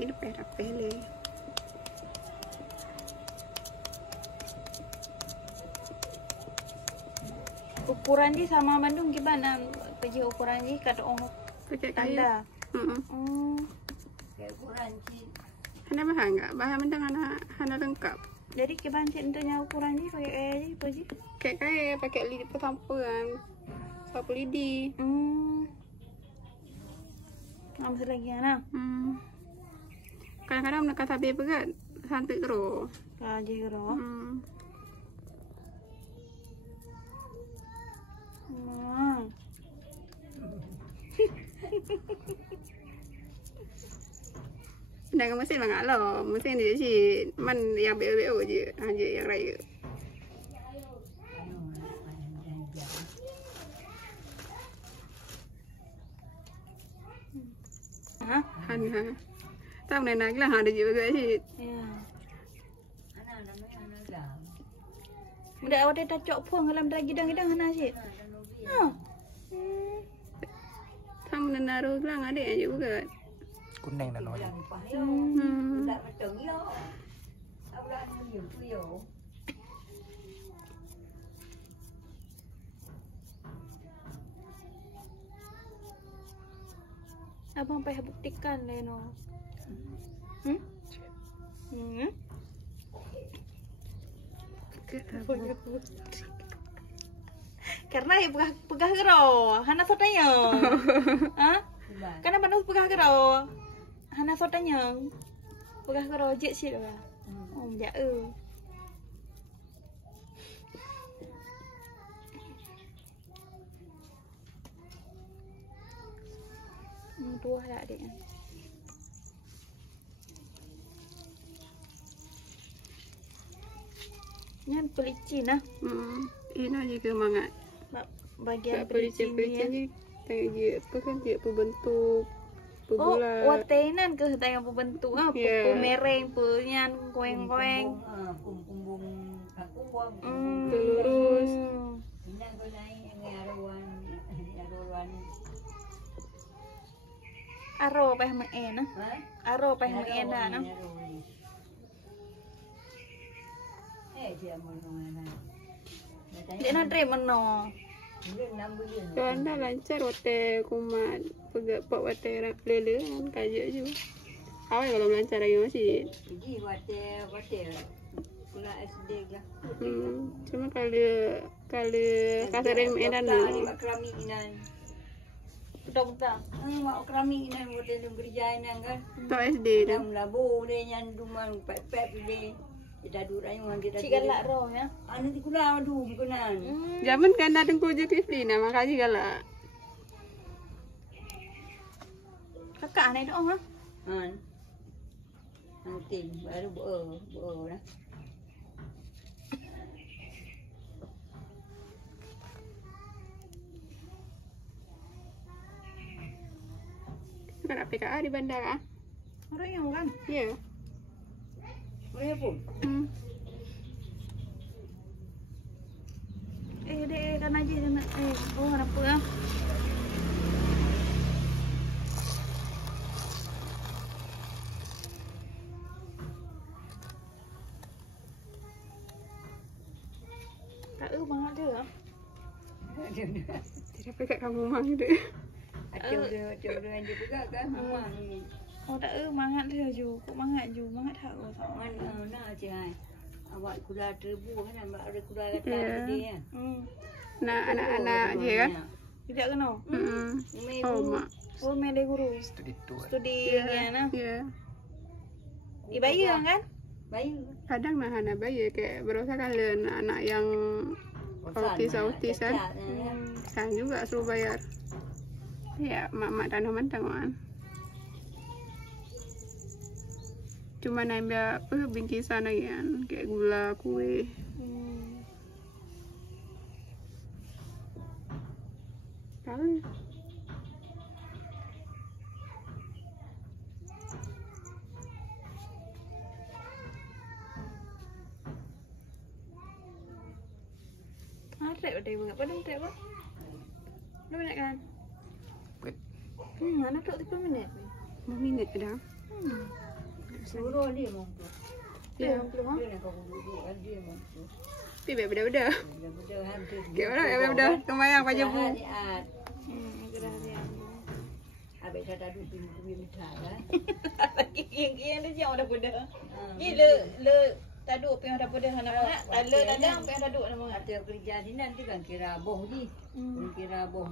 Ini rapih le. Ukuran je sama Bandung gimana? Kerja ukuran je kat orang Pakai tanda. kayu. Kayak ukuran cik. Hana bahan enggak? Bahan mentang hana lengkap. Jadi keban cik entunya ukuran je pakai kaya je apa je? Kayak kaya pakai lidi pertampuan. Sapu lidi. Ngambil lagi ana. Kadang-kadang nak kata berat santai terus. Kaji kero. Dengan mesin banget lah. Mesin dia si man yang BO je. Hanya yang raya. Hana. Tak pernah nak lah. Ada juga si. Ya. Anak namanya anak dah. Muda awak dah cok puang dalam gidang-gidang ana cik. Ha. Tak pernah naruh gelang ada yang juga. Kuning dan noy. Tak betul yo. Awak ni yo. Abang payah buktikan lah no. Karena ya pegah kero, hana sotanya. Ha? Karena mana pegah kero. Hana sotanya. Pegah kero je sih lah. Oh, ja Tua tak adik. Ini pelicin lah. Ini juga mangat. Bagian pelicin ni tengok dia apa kan dia berbentuk berbulat. Oh, watenan ke tengok berbentuk ah, mereng punyan koeng-koeng. Pung-pung kakuang. Lurus. Ini aku naik ngaruan. Aro peh meen ah. Aro peh meen dah no. Dia mau mana? Dia nak try meno. Kalau anda lancar hotel kumat pegak pak hotel lele kan kaya je. Awal kalau lancar lagi masih. Jadi hotel pula SD lah. Cuma kalau kasar medan ni. Keramik inan. Betul-betul. Mak keramik inan hotel kerja inan kan. Tak SD dah. Dalam labu dia yang rumah pep dia. Kita duduk ayam dia dah. Cik galak roh ya. Nanti kula aduh bukanan. Zaman kan ada kerja Kifli nama kali galak. Kakak ni doh ha. Nanti baru bo lah. Kan PKA di bandara. Orang yang kan. Ya. Boleh pun. Dek kan aja nak oh apa ah. Tak banget dia. Tidak pakai kamu mang dia. Ada aja juga kan rumah ni. Oh tak mangat dia ju. Kok mangat ju. Mangat tak oh tak. Mana cai. Awak kula terbu kan ada kula kata dia. Nah anak-anak je kan. Tidak kena. Oh mak. Oh mele guru. Studi tu. Studi ni nah. Ya. Bayar kan? Bayar. Kadang nah anak bayi kayak berusaha kalian anak yang autis kan. Kan juga suruh bayar. Ya mak tanah mentang kan. Cuma nambah apa bingkisan lagi kan kayak gula kue. Tahu. Ada deh bukan pada tak apa. 2 minit kan? Wait. Mana tu 3 minit? 5 minit dah. Suruh dia mong tu. Ya, belum. Dia nak kau duduk kan dia mong tu. Tapi beda-beda. Benda hampir. Kayak mana? Ya beda. Kemayang Pak Jebu. Habis kata duduk di mitah lah. Yang dia jauh dah pada. Ni le taduk piang dah pada anak-anak. Le dadang piang taduk nama. Ada kerja ni nanti kan kira boh ni. Kira boh.